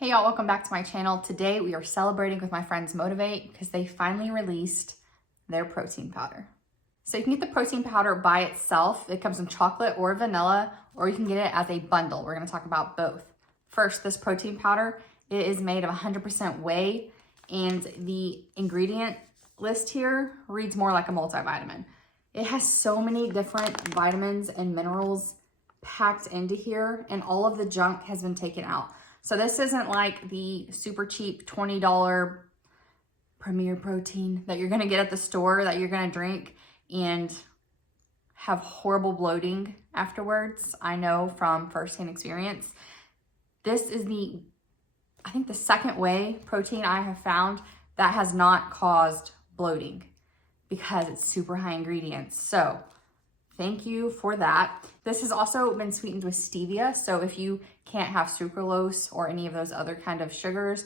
Hey y'all, welcome back to my channel. Today we are celebrating with my friends Motiv8 because they finally released their protein powder. So you can get the protein powder by itself. It comes in chocolate or vanilla, or you can get it as a bundle. We're gonna talk about both. First, this protein powder, it is made of 100% whey, and the ingredient list here reads more like a multivitamin. It has so many different vitamins and minerals packed into here, and all of the junk has been taken out. So this isn't like the super cheap $20 Premier Protein that you're gonna get at the store that you're gonna drink and have horrible bloating afterwards. I know from firsthand experience. This is I think the second whey protein I have found that has not caused bloating because it's super high ingredients. So thank you for that. This has also been sweetened with stevia. So if you can't have sucralose or any of those other kind of sugars,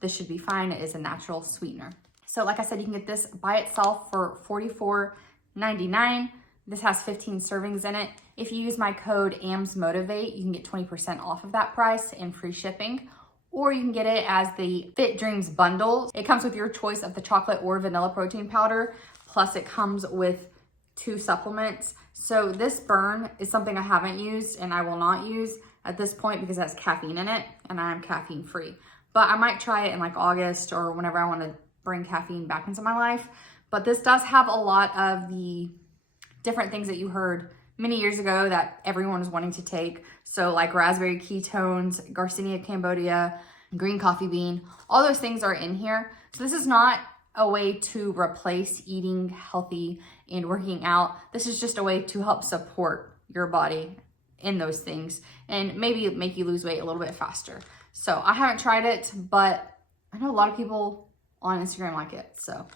this should be fine. It is a natural sweetener. So like I said, you can get this by itself for $44.99. This has 15 servings in it. If you use my code AMSMotivate, you can get 20% off of that price and free shipping. Or you can get it as the Fit Dreams bundle. It comes with your choice of the chocolate or vanilla protein powder. Plus it comes with 2 supplements. So this burn is something I haven't used and I will not use at this point because it has caffeine in it and I'm caffeine free. But I might try it in like August or whenever I want to bring caffeine back into my life. But this does have a lot of the different things that you heard many years ago that everyone was wanting to take. So like raspberry ketones, Garcinia cambodia, green coffee bean, all those things are in here. So this is not a way to replace eating healthy and working out. This is just a way to help support your body in those things and maybe make you lose weight a little bit faster. So I haven't tried it, but I know a lot of people on Instagram like it. So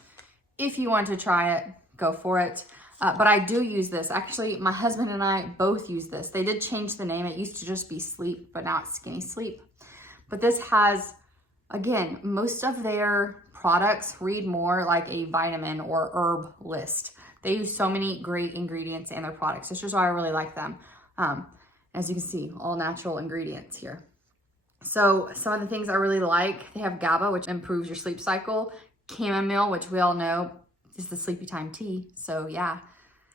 if you want to try it, go for it. But I do use this. Actually, my husband and I both use this. They did change the name. It used to just be Sleep, but now it's Skinny Sleep. But this has, again, most of their products read more like a vitamin or herb list. They use so many great ingredients in their products. This is why I really like them. As you can see, all natural ingredients here. So some of the things I really like, they have GABA, which improves your sleep cycle. Chamomile, which we all know is the sleepy time tea. So yeah,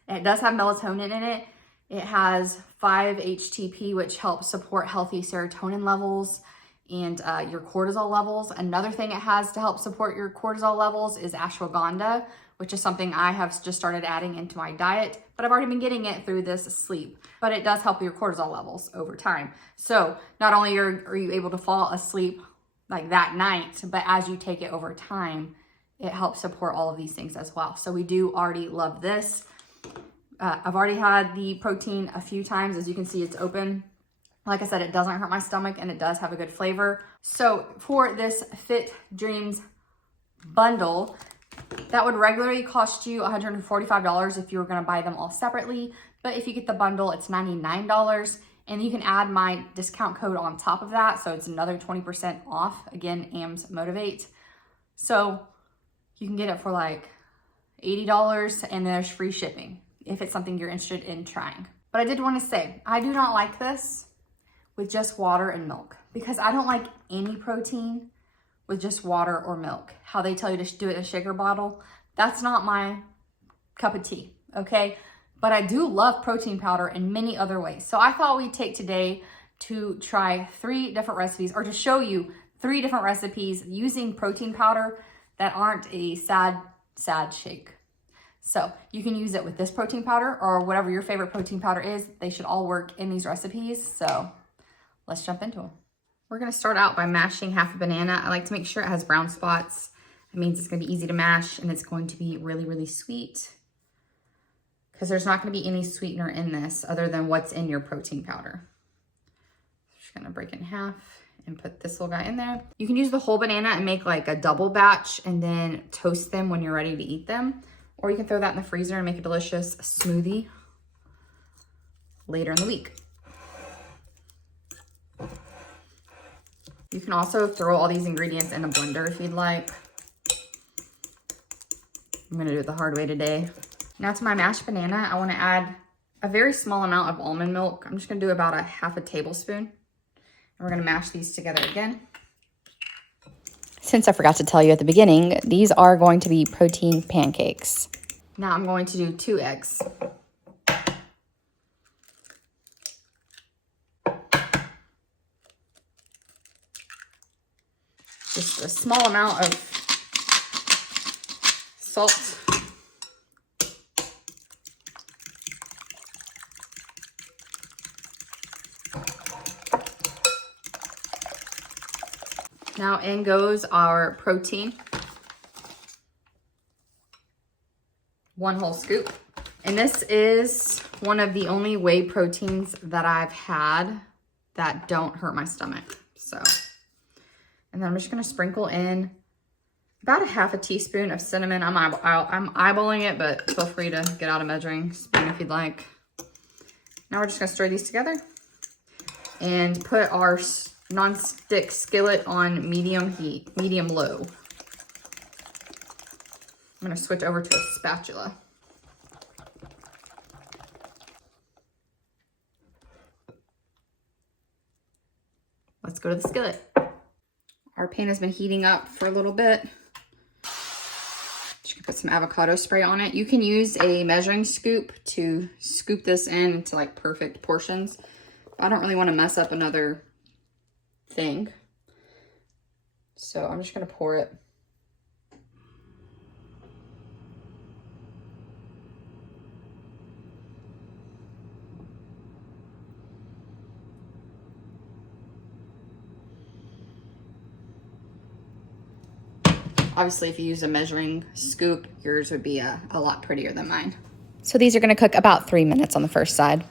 it does have melatonin in it. It has 5-HTP, which helps support healthy serotonin levels and your cortisol levels. Another thing it has to help support your cortisol levels is ashwagandha, which is something I have just started adding into my diet, but I've already been getting it through this sleep, but it does help your cortisol levels over time. So not only are you able to fall asleep like that night, but as you take it over time, it helps support all of these things as well. So we do already love this. I've already had the protein a few times. As you can see, it's open. Like I said, it doesn't hurt my stomach and it does have a good flavor. So for this Fit Dreams bundle, that would regularly cost you $145 if you were gonna buy them all separately. But if you get the bundle, it's $99. And you can add my discount code on top of that. So it's another 20% off. Again, AMSMotivate. So you can get it for like $80 and there's free shipping if it's something you're interested in trying. But I did wanna say, I do not like this with just water and milk because I don't like any protein with just water or milk. How they tell you to do it in a shaker bottle, that's not my cup of tea, okay? But I do love protein powder in many other ways. So I thought we'd take today to try 3 different recipes or to show you 3 different recipes using protein powder that aren't a sad shake. So you can use it with this protein powder or whatever your favorite protein powder is. They should all work in these recipes. So let's jump into them. We're gonna start out by mashing half a banana. I like to make sure it has brown spots. It means it's gonna be easy to mash and it's going to be really, really sweet because there's not gonna be any sweetener in this other than what's in your protein powder. Just gonna break it in half and put this little guy in there. You can use the whole banana and make like a double batch and then toast them when you're ready to eat them. Or you can throw that in the freezer and make a delicious smoothie later in the week. You can also throw all these ingredients in a blender if you'd like. I'm gonna do it the hard way today. Now to my mashed banana, I wanna add a very small amount of almond milk. I'm just gonna do about a half a tablespoon. And we're gonna mash these together again. Since I forgot to tell you at the beginning, these are going to be protein pancakes. Now I'm going to do 2 eggs. Just a small amount of salt. Now in goes our protein. 1 whole scoop. And this is one of the only whey proteins that I've had that don't hurt my stomach. So, and then I'm just gonna sprinkle in about a 1/2 teaspoon of cinnamon. I'm eyeballing it, but feel free to get out a measuring spoon if you'd like. Now we're just gonna stir these together and put our non-stick skillet on medium heat, medium-low. I'm gonna switch over to a spatula. Let's go to the skillet. Our pan has been heating up for a little bit. Just gonna put some avocado spray on it. You can use a measuring scoop to scoop this into like perfect portions. I don't really want to mess up another thing. So I'm just gonna pour it. Obviously, if you use a measuring scoop, yours would be a lot prettier than mine. So these are gonna cook about 3 minutes on the first side.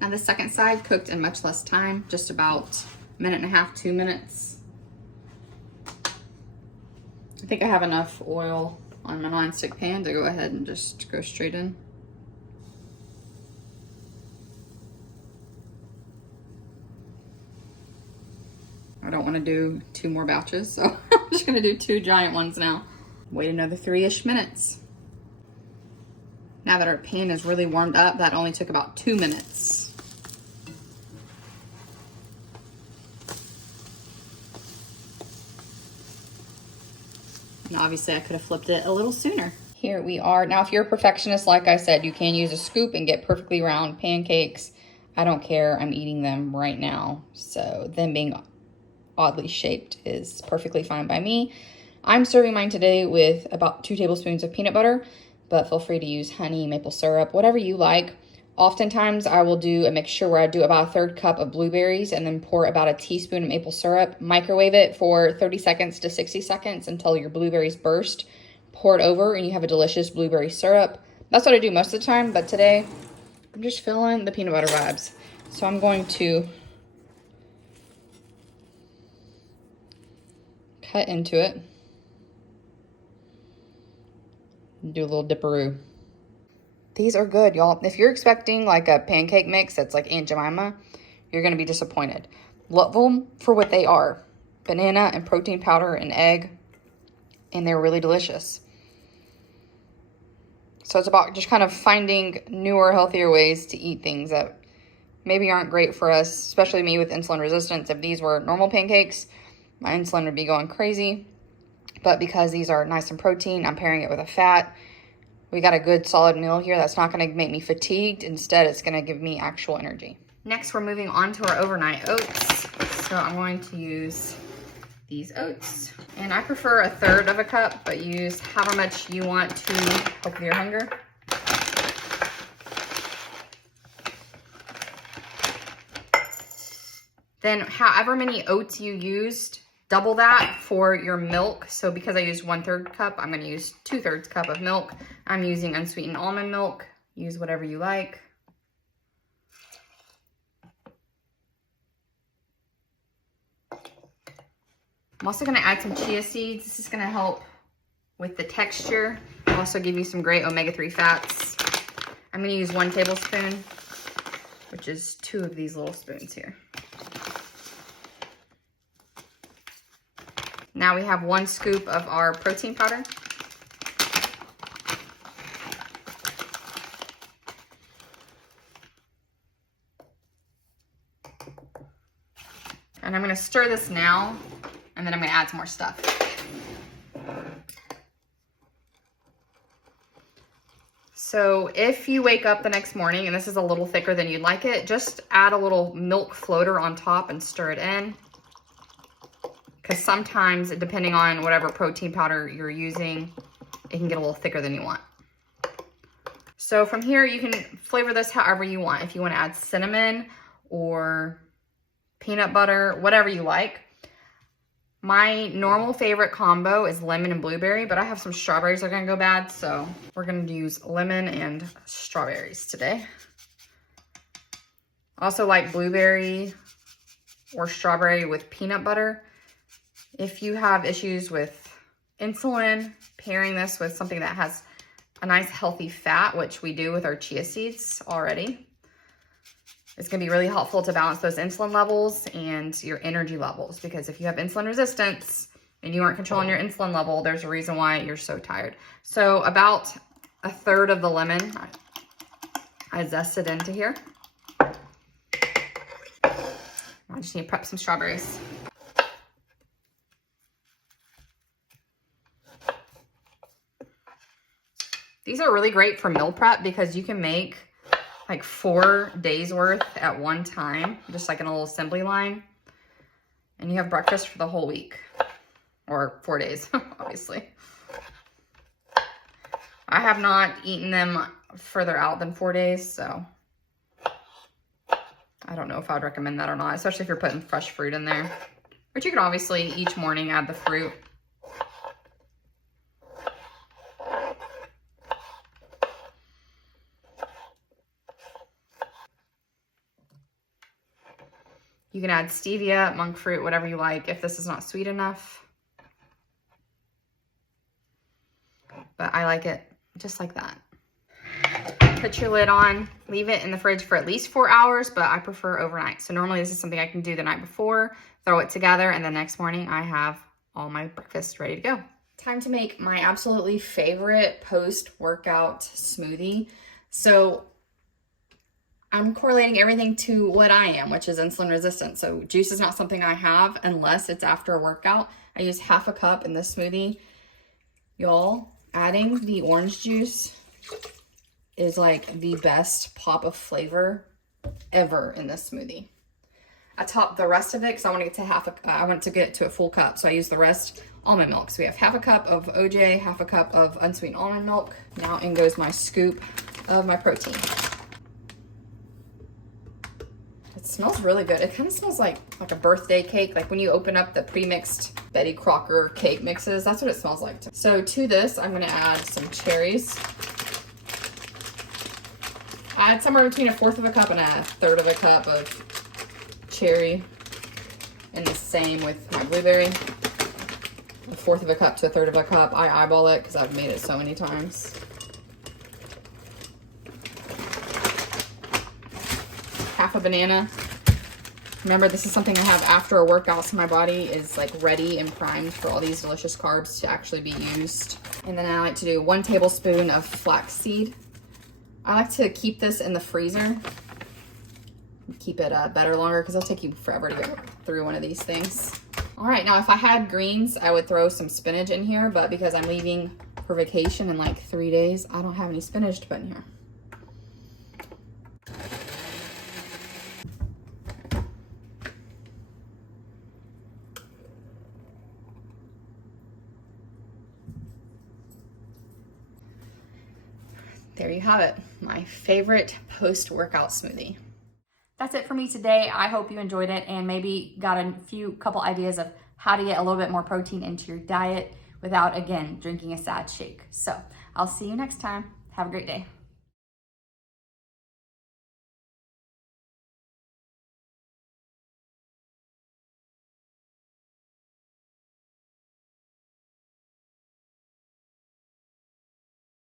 Now the second side cooked in much less time, just about 1.5 to 2 minutes. I think I have enough oil on my nonstick pan to go ahead and just go straight in. I don't want to do 2 more batches, so I'm just gonna do 2 giant ones now. Wait another 3-ish minutes. Now that our pan is really warmed up, that only took about 2 minutes. And obviously I could have flipped it a little sooner. Here we are. Now, if you're a perfectionist, like I said, you can use a scoop and get perfectly round pancakes. I don't care, I'm eating them right now. So them being oddly shaped is perfectly fine by me. I'm serving mine today with about 2 tablespoons of peanut butter, but feel free to use honey, maple syrup, whatever you like. Oftentimes I will do a mixture where I do about a 1/3 cup of blueberries and then pour about a teaspoon of maple syrup, microwave it for 30 seconds to 60 seconds until your blueberries burst. Pour it over and you have a delicious blueberry syrup. That's what I do most of the time, but today I'm just feeling the peanut butter vibes. So I'm going to cut into it. Do a little dipperoo. These are good, y'all. If you're expecting like a pancake mix that's like Aunt Jemima, you're gonna be disappointed. Love them for what they are. Banana and protein powder and egg, and they're really delicious. So it's about just kind of finding newer, healthier ways to eat things that maybe aren't great for us, especially me with insulin resistance. If these were normal pancakes, my insulin would be going crazy. But because these are nice and protein, I'm pairing it with a fat. We got a good solid meal here that's not gonna make me fatigued. Instead, it's gonna give me actual energy. Next, we're moving on to our overnight oats. So I'm going to use these oats. And I prefer a 1/3 cup, but use however much you want to help with your hunger. Then however many oats you used, double that for your milk. So because I used 1/3 cup, I'm gonna use 2/3 cup of milk. I'm using unsweetened almond milk. Use whatever you like. I'm also gonna add some chia seeds. This is gonna help with the texture. Also give you some great omega-3 fats. I'm gonna use 1 tablespoon, which is 2 of these little spoons here. Now we have 1 scoop of our protein powder. And I'm gonna stir this now, and then I'm gonna add some more stuff. So if you wake up the next morning and this is a little thicker than you'd like it, just add a little milk floater on top and stir it in. Because sometimes, depending on whatever protein powder you're using, it can get a little thicker than you want. So from here, you can flavor this however you want. If you want to add cinnamon or peanut butter, whatever you like. My normal favorite combo is lemon and blueberry, but I have some strawberries that are gonna go bad, so we're gonna use lemon and strawberries today. Also like blueberry or strawberry with peanut butter. If you have issues with insulin, pairing this with something that has a nice healthy fat, which we do with our chia seeds already, it's gonna be really helpful to balance those insulin levels and your energy levels, because if you have insulin resistance and you aren't controlling your insulin level, there's a reason why you're so tired. So about a third of the lemon, I zested into here. I just need to prep some strawberries. These are really great for meal prep because you can make like 4 days worth at one time, just like in a little assembly line. And you have breakfast for the whole week, or 4 days, obviously. I have not eaten them further out than 4 days, so I don't know if I'd recommend that or not, especially if you're putting fresh fruit in there. But you can obviously each morning add the fruit. You can add stevia, monk fruit, whatever you like if this is not sweet enough. But I like it just like that. Put your lid on, leave it in the fridge for at least 4 hours, but I prefer overnight. So normally this is something I can do the night before, throw it together, and the next morning I have all my breakfast ready to go. Time to make my absolutely favorite post-workout smoothie. So I'm correlating everything to what I am, which is insulin resistant. So juice is not something I have unless it's after a workout. I use half a cup in this smoothie. Y'all, adding the orange juice is like the best pop of flavor ever in this smoothie. I top the rest of it because I want to get to I want to get to a full cup. So I use the rest almond milk. So we have half a cup of OJ, half a cup of unsweetened almond milk. Now in goes my scoop of my protein. It smells really good. It kind of smells like a birthday cake. Like when you open up the pre-mixed Betty Crocker cake mixes, that's what it smells like. So to this, I'm gonna add some cherries. I add somewhere between 1/4 of a cup and 1/3 of a cup of cherry. And the same with my blueberry. 1/4 of a cup to 1/3 of a cup. I eyeball it because I've made it so many times. Half a banana. Remember, this is something I have after a workout, so my body is like ready and primed for all these delicious carbs to actually be used. And then I like to do 1 tablespoon of flaxseed. I like to keep this in the freezer. Keep it better longer because it'll take you forever to get through one of these things. All right, now if I had greens, I would throw some spinach in here, but because I'm leaving for vacation in like 3 days, I don't have any spinach to put in here. There you have it, my favorite post-workout smoothie. That's it for me today. I hope you enjoyed it and maybe got a couple ideas of how to get a little bit more protein into your diet without, again, drinking a sad shake. So I'll see you next time. Have a great day.